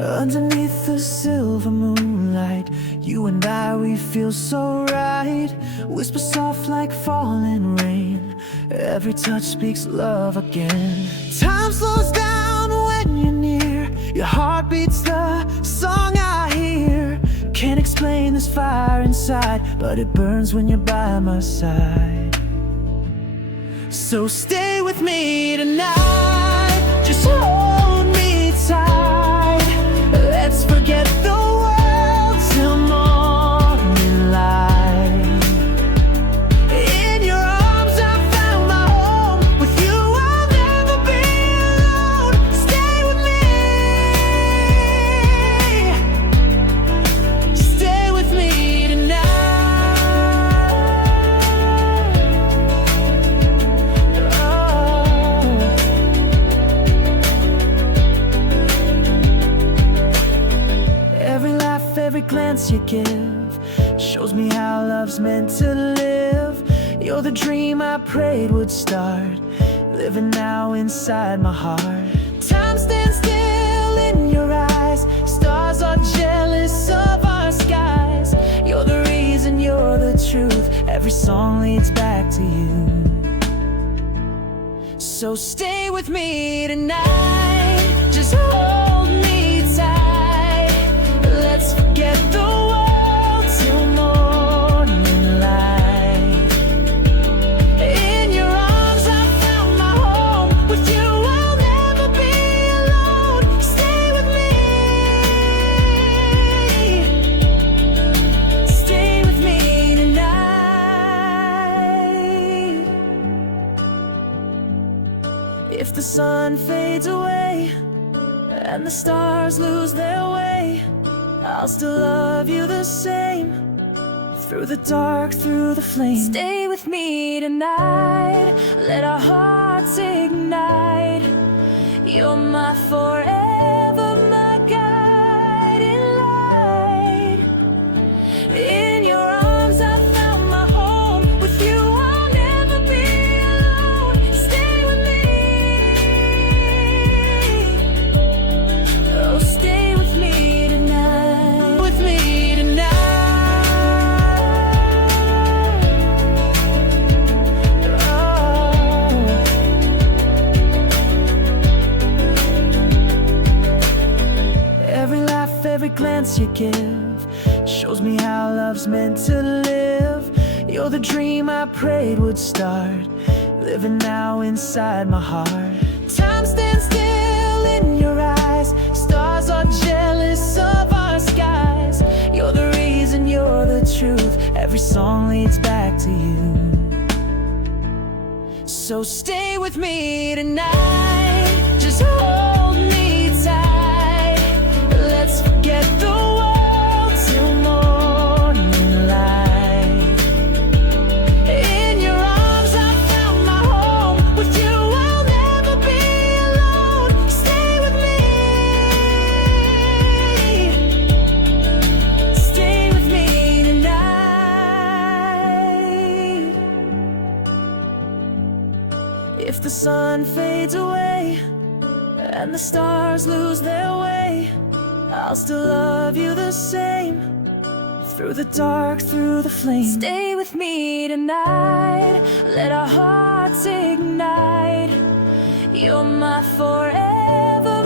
Underneath the silver moonlight, you and I, we feel so right. Whisper soft like falling rain, every touch speaks love again. Time slows down when you're near, your heart beats the song I hear. Can't explain this fire inside, but it burns when you're by my side. So stay with me tonight, just hold me tight. Let's forget the world till morning light. In your arms I found my home, with you I'll never be alone. Stay with me, stay with me tonight. Every laugh, every glance you give shows me how love's meant to live. You're the dream I prayed would start, living now inside my heart. Time stands still in your eyes, stars are jealous of our skies. You're the reason, you're the truth, every song leads back to you. So stay with me tonight, just hold me tight. Let's forget the world till morning light. In your arms I found my home, with you I'll never be alone. Stay with me, stay with me tonight. If the sun fades away and the stars lose their way, I'll still love you the same, through the dark, through the flame. Stay with me tonight, let our hearts ignite. You're my forever, my guiding light. In your arms I found my home, with you I'll never be alone. Stay with me, oh stay with me tonight, with me tonight. Oh. Every laugh, every glance you give shows me how love's meant to live. You're the dream I prayed would start, living now inside my heart. Time stands still in your eyes, stars are jealous of our skies. You're the reason, you're the truth, every song leads back to you. So stay with me tonight, just hold me tight. Let's forget the world till morning light. In your arms I found my home, with you I'll never be alone. Stay with me, stay with me tonight. If the sun fades away and the stars lose their way, I'll still love you the same, through the dark, through the flame. Stay with me tonight, let our hearts ignite. You're my forever,